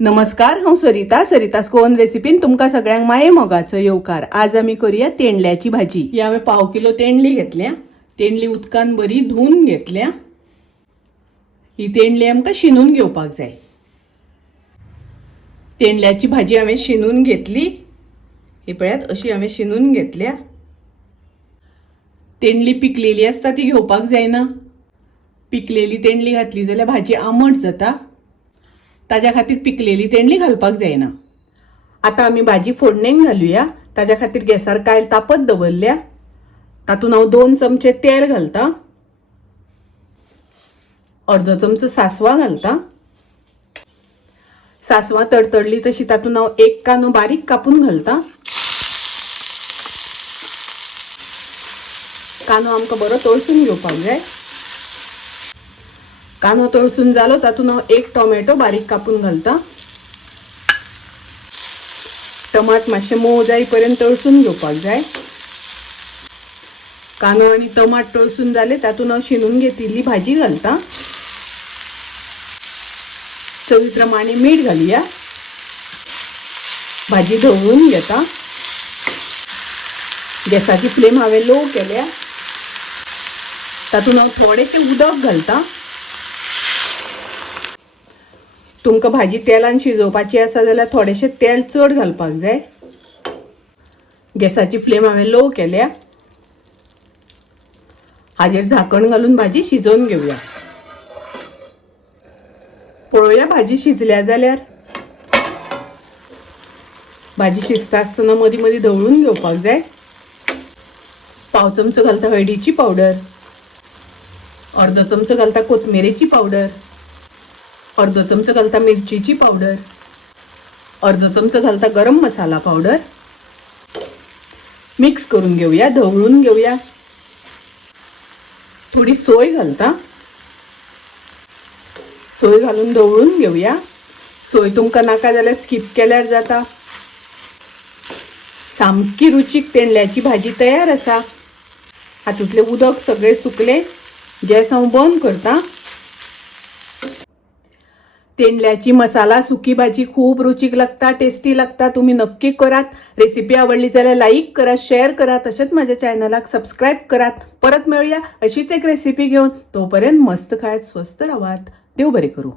नमस्कार, हांव सरितास गोवन रेसिपीन तुमकां सगळ्यांक माये मोगाचो येवकार। आज आमी करूया तेंडल्याची भाजी। ही हांवें पाव किलो तेंडली घेतल्या। तेंडली उदकान बरी धुवन घेतल्या। ही तेंडली आमकां शिनून घेवपाक जाय। तेंडल्याची भाजी हांवें शिनून घेतली। ही पळयात अशी हांवें शिनून घेतल्या। तेंडली पिकलेली आसता ती घेवपाक जायना। पिकलेली तेंडली घातली जाल्यार भाजी आंबट जाता। ताज्या खातीर पिकलेली तेंडली घालपाक जायना। आता आमी भाजी फोडणेक घालुया। ताज्या खातीर गॅसार कायल तापत दवरल्या। तातूंत हांव 2 चमचे तेल घालता। अर्धो चमचो सासवा घालता। सासवा तडतडली तशी तातूंत हांव 1 कांदो बारीक कापून घालता। कांदो आमकां बरो तळसून घेवपाक जाय। कांदो तळसून जालो तातूंत हांव 1 टोमॅटो बारीक कापून घालता। टमाट मातशे मोव जाय पर्यंत तळसून घेवपाक जाय। कांदो आनी टमाट तळसून जाले तातूंत हांव शिनून घेतिल्ली भाजी घालता। चवी प्रमाणे मीठ घालुया। भाजी ढवळून घेता। गॅसाची फ्लेम हांवें लो केल्या। तातूंत हांव थोडेशें उदक घालता। तुमकां भाजी तेलान शिजोवपाची आसा जाल्यार थोडेशें तेल चड घालपाक जाय। गॅसाची फ्लेम हांवें लो केल्या। हाजेर झाकण घालून भाजी शिजोवन घेवया। पळोवया भाजी शिजल्या जाल्यार। भाजी शिजता आसतना मदीं मदीं ढवळून घेवपाक जाय। पाव चमचो घालता हळदीची पावडर। अर्धो चमचो घालता कोथमिरेची पावडर। अर्धो चमचो घालता मिरचीची पावडर। अर्धो चमचो घालता गरम मसाला पावडर। मिक्स करून घेवया, ढवळून घेवया। थोडी सोय घालता। सोय घालून ढवळून घेवया। सोय तुमकां नाका जाल्यार स्किप केल्यार जाता। सामकी रुचीक तेंडल्याची भाजी तयार आसा। हातूंतले उदक सगळे सुकले। गॅस हांव बंद करता। तेंडल्याची मसाला सुकी भाजी खूब रुचीक लागता, टेस्टी लागता। तुम्ही नक्की करात। रेसिपी आवडली जाल्यार लाईक करा, शेअर करा। तशेंच माझ्या चॅनलाक सबस्क्राईब करात। परत मेळूया अशीच एक रेसिपी घेऊन। तोपर्यंत मस्त खायत, स्वस्त राहात। देव बरे करू।